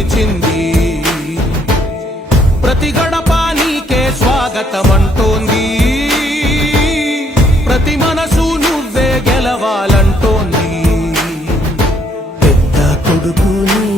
నిలిచింది. ప్రతి గడప నీకే స్వాగతమంటోంది. ప్రతి మనసు నువ్వే గెలవాలంటోంది. పెద్ద కొడుకుని